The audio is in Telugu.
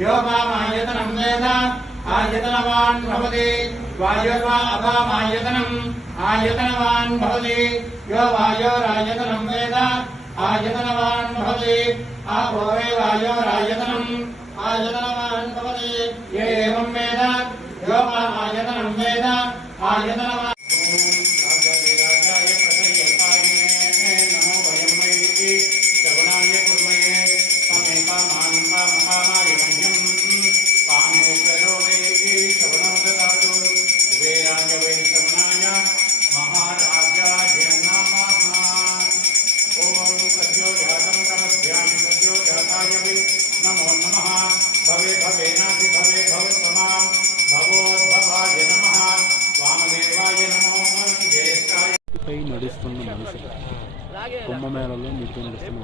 यो वामायतनं वेद आयतनवान् भवति वायोर्वा अपामायतनम् आयतनवान् भवति यो वायोरायतनं वेद आयतनवान् भवति आपो वै वायोरायतनम् आयतनवान् भवति ये एवं वेद यो वामायतनं वेद आयतनवान् నడుస్తున్న మనుషులు కుంభమేళలో నిత్యం నడుస్తున్న